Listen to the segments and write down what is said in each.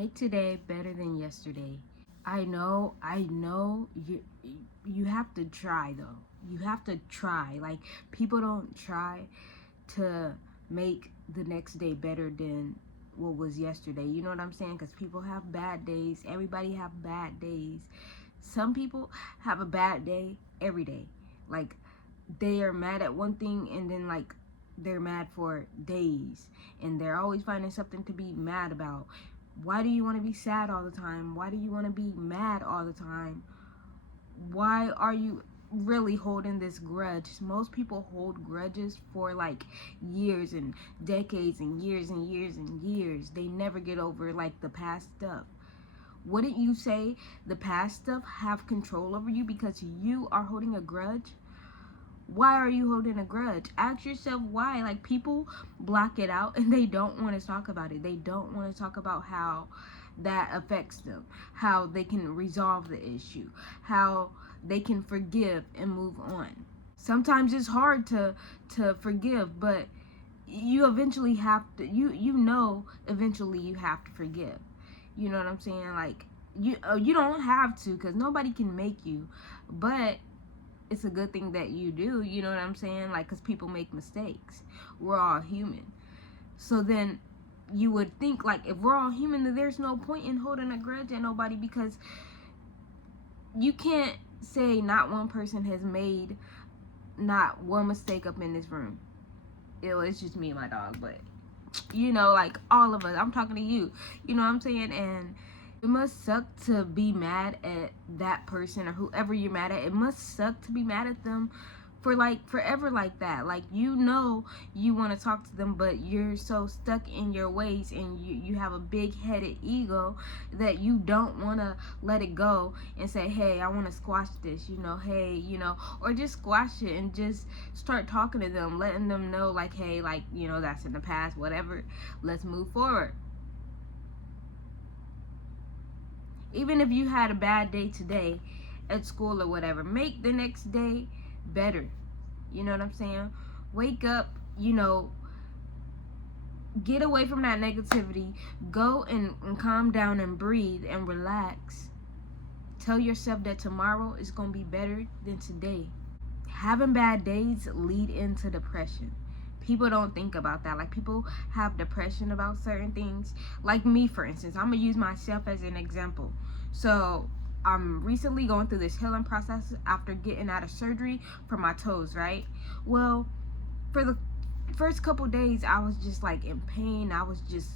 Make today better than yesterday. I know you have to try though. You have to try. Like people don't try to make the next day better than what was yesterday. You know what I'm saying? Cuz people have bad days. Everybody have bad days. Some people have a bad day every day. Like they are mad at one thing and then like they're mad for days and they're always finding something to be mad about. Why do you want to be sad all the time? Why do you want to be mad all the time? Why are you really holding this grudge? Most people hold grudges for like years and decades and years and years and years. They never get over like the past stuff. Wouldn't you say the past stuff have control over you because you are holding a grudge? Why are you holding a grudge? Ask yourself why. Like people block it out and they don't want to talk about it. They don't want to talk about how that affects them, how they can resolve the issue, how they can forgive and move on. Sometimes it's hard to forgive, but you eventually have to you know eventually you have to forgive. You know what I'm saying? Like you don't have to cuz nobody can make you, but it's a good thing that you do, you know what I'm saying? Like, because people make mistakes. We're all human. So then you would think, like, if we're all human, then there's no point in holding a grudge at nobody because you can't say not one person has made not one mistake up in this room. It's just me and my dog, but, you know, like, all of us. I'm talking to you. You know what I'm saying? And it must suck to be mad at that person or whoever you're mad at. It must suck to be mad at them for like forever like that. Like you know you want to talk to them, but you're so stuck in your ways and you have a big-headed ego that you don't want to let it go and say, hey, I want to squash this, you know, hey, you know, or just squash it and just start talking to them, letting them know like, hey, like, you know, that's in the past, whatever, let's move forward. Even if you had a bad day today at school or whatever, make the next day better. You know what I'm saying? Wake up, you know, get away from that negativity. Go and calm down and breathe and relax. Tell yourself that tomorrow is going to be better than today. Having bad days lead into depression. People don't think about that. Like people have depression about certain things. Like me, for instance, I'm gonna use myself as an example. So I'm recently going through this healing process after getting out of surgery for my toes, right? Well, for the first couple days I was just like in pain. I was just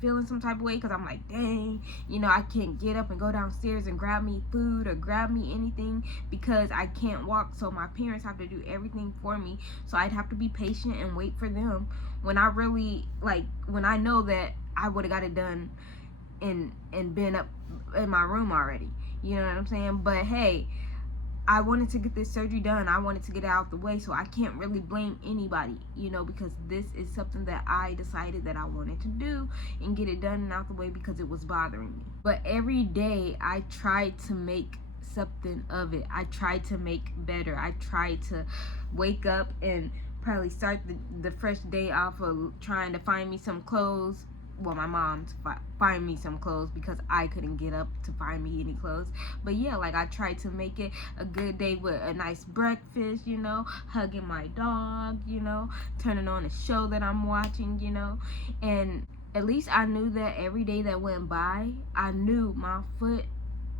feeling some type of way because I'm like, dang, you know, I can't get up and go downstairs and grab me food or grab me anything because I can't walk. So my parents have to do everything for me. So I'd have to be patient and wait for them when I really, like, when I know that I would have got it done and been up in my room already. You know what I'm saying? But hey, I wanted to get this surgery done. I wanted to get it out the way, so I can't really blame anybody, you know, because this is something that I decided that I wanted to do and get it done and out the way because it was bothering me. But every day I tried to make something of it. I tried to make better. I tried to wake up and probably start the fresh day off of trying to find me some clothes. Well, my mom to find me some clothes because I couldn't get up to find me any clothes. But yeah, like I tried to make it a good day with a nice breakfast, you know, hugging my dog, you know, turning on a show that I'm watching, you know. And at least I knew that every day that went by, I knew my foot,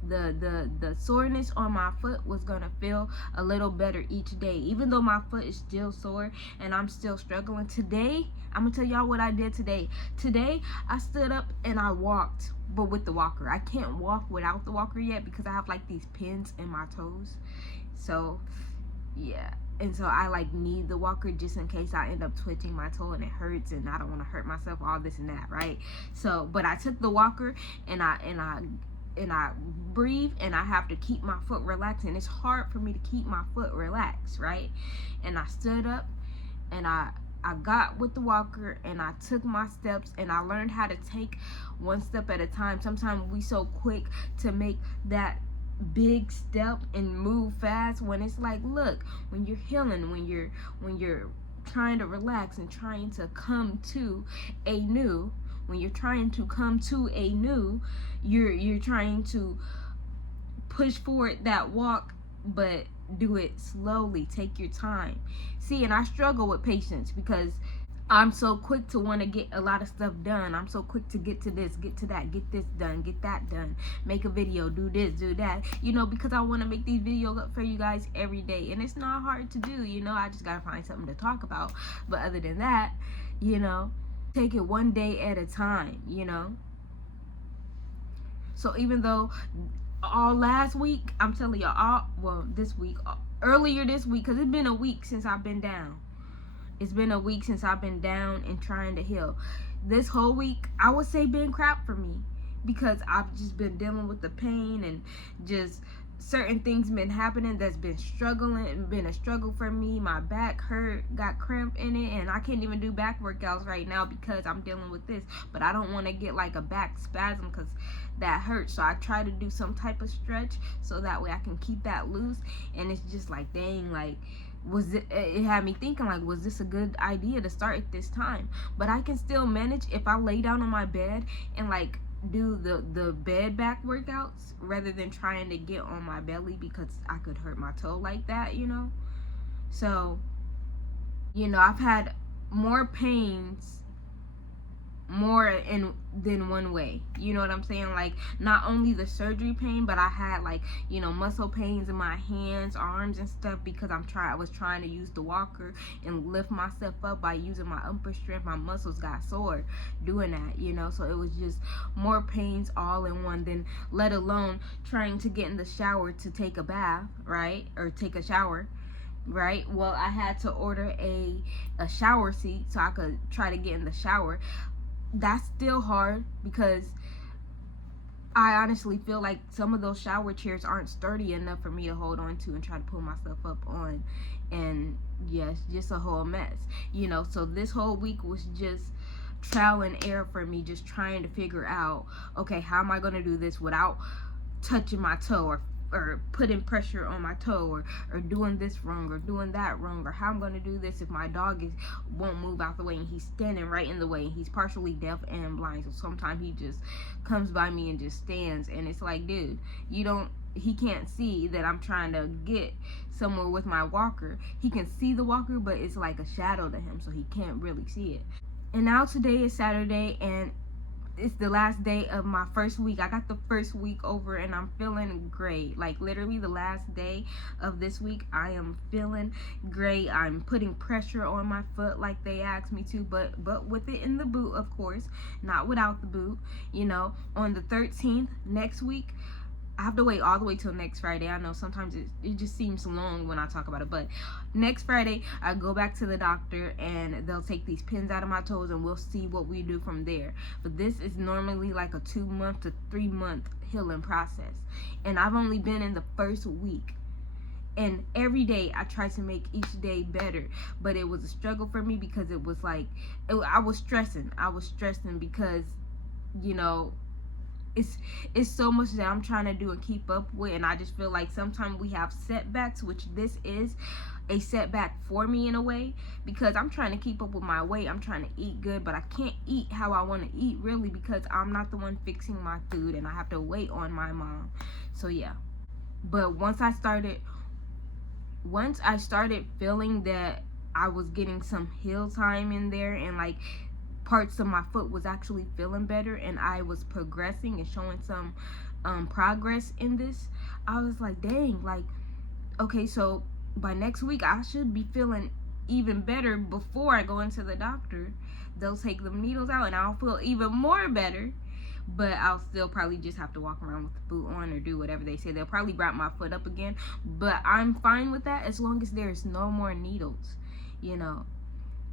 the soreness on my foot was gonna feel a little better each day, even though my foot is still sore and I'm still struggling. Today I'm gonna tell y'all what I did today. I stood up and I walked, but with the walker. I can't walk without the walker yet because I have like these pins in my toes, so yeah. And so I like need the walker just in case I end up twitching my toe and it hurts and I don't want to hurt myself, all this and that, right? So but I took the walker and I breathe and I have to keep my foot relaxed, and it's hard for me to keep my foot relaxed, right? And I stood up and I got with the walker and I took my steps and I learned how to take one step at a time. Sometimes we so quick to make that big step and move fast when it's like, look, when you're healing, when you're trying to relax and trying to come to a new, when you're trying to come to a new, you're trying to push forward that walk, but do it slowly. Take your time. See, and I struggle with patience because I'm so quick to want to get a lot of stuff done. I'm so quick to get to this, get to that, get this done, get that done, make a video, do this, do that, because I want to make these videos for you guys every day. And it's not hard to do, I just got to find something to talk about. But other than that, take it one day at a time, So even though all last week, I'm telling y'all, this week, earlier this week, because it's been a week since I've been down. It's been a week since I've been down and trying to heal. This whole week, I would say, been crap for me because I've just been dealing with the pain and just certain things been happening that's been a struggle for me. My back hurt, got cramp in it, and I can't even do back workouts right now because I'm dealing with this. But I don't want to get like a back spasm because that hurts. So I try to do some type of stretch so that way I can keep that loose. And it's just like, dang, like, it had me thinking, like, was this a good idea to start at this time? But I can still manage if I lay down on my bed and like do the bed back workouts rather than trying to get on my belly because I could hurt my toe like that, So, I've had more pains than one way, you know what I'm saying? Like, not only the surgery pain, but I had like, muscle pains in my hands, arms and stuff because I was trying to use the walker and lift myself up by using my upper strength. My muscles got sore doing that, so it was just more pains all in one, then let alone trying to get in the shower to take a bath, right? Or take a shower. Right? Well, I had to order a shower seat so I could try to get in the shower. That's still hard because I honestly feel like some of those shower chairs aren't sturdy enough for me to hold on to and try to pull myself up on. And yes, just a whole mess, So this whole week was just trial and error for me, just trying to figure out, okay, how am I going to do this without touching my toe or putting pressure on my toe or doing this wrong or doing that wrong, or how I'm going to do this if my dog won't move out the way and he's standing right in the way. He's partially deaf and blind, so sometimes he just comes by me and just stands, and it's like, dude, he can't see that I'm trying to get somewhere with my walker. He can see the walker, but it's like a shadow to him, so he can't really see it. And now today is Saturday, and it's the last day of my first week. I got the first week over and I'm feeling great. Like, literally the last day of this week, I am feeling great. I'm putting pressure on my foot like they asked me to, but with it in the boot, of course, not without the boot. On the 13th, next week, I have to wait all the way till next Friday. I know sometimes it just seems long when I talk about it, but next Friday I go back to the doctor and they'll take these pins out of my toes and we'll see what we do from there. But this is normally like a 2-month to 3-month healing process, and I've only been in the first week. And every day I try to make each day better, but it was a struggle for me because it was like I was stressing because it's so much that I'm trying to do and keep up with, and I just feel like sometimes we have setbacks, which this is a setback for me in a way, because I'm trying to keep up with my weight. I'm trying to eat good, but I can't eat how I want to eat really because I'm not the one fixing my food and I have to wait on my mom. So yeah, but once I started feeling that I was getting some heal time in there and like parts of my foot was actually feeling better and I was progressing and showing some progress in this, I was like, dang, like, okay, so by next week I should be feeling even better. Before I go into the doctor, they'll take the needles out and I'll feel even more better, but I'll still probably just have to walk around with the boot on or do whatever they say. They'll probably wrap my foot up again, but I'm fine with that as long as there's no more needles.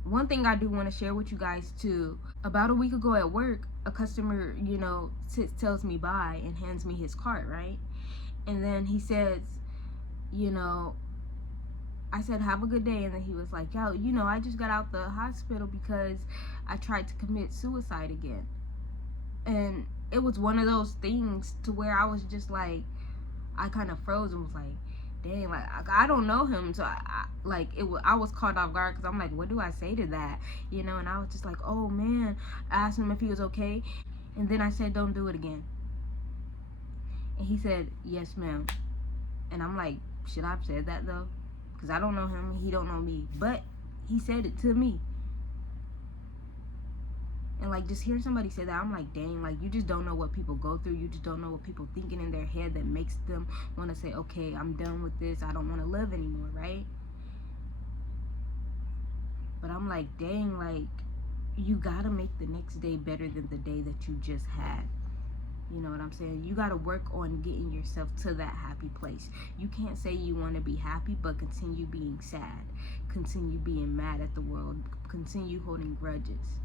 One thing I do want to share with you guys too, about a week ago at work, a customer, tells me bye and hands me his card, right? And then he says, I said, have a good day. And then he was like, yo, I just got out the hospital because I tried to commit suicide again. And it was one of those things to where I was just like, I kind of froze and was like, dang, like I don't know him, so I was caught off guard because I'm like, what do I say to that, And I was just like, oh man, I asked him if he was okay, and then I said, don't do it again, and he said, yes, ma'am, and I'm like, should I have said that though? Because I don't know him, he don't know me, but he said it to me. And like just hearing somebody say that, I'm like, dang, like you just don't know what people go through. You just don't know what people thinking in their head that makes them want to say, okay, I'm done with this. I don't want to live anymore, right? But I'm like, dang, like you gotta make the next day better than the day that you just had. You know what I'm saying? You gotta work on getting yourself to that happy place. You can't say you want to be happy, but continue being sad, continue being mad at the world, continue holding grudges.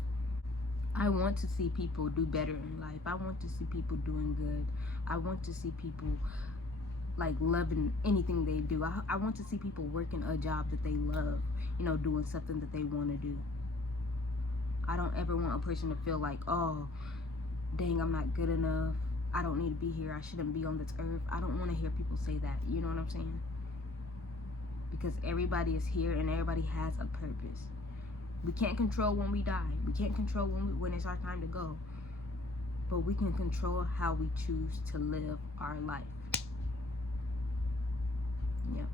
I want to see people do better in life. I want to see people doing good. I want to see people like loving anything they do. I want to see people working a job that they love, doing something that they want to do. I don't ever want a person to feel like, oh, dang, I'm not good enough. I don't need to be here. I shouldn't be on this earth. I don't want to hear people say that. You know what I'm saying? Because everybody is here and everybody has a purpose. We can't control when we die. We can't control when it's our time to go. But we can control how we choose to live our life. Yeah.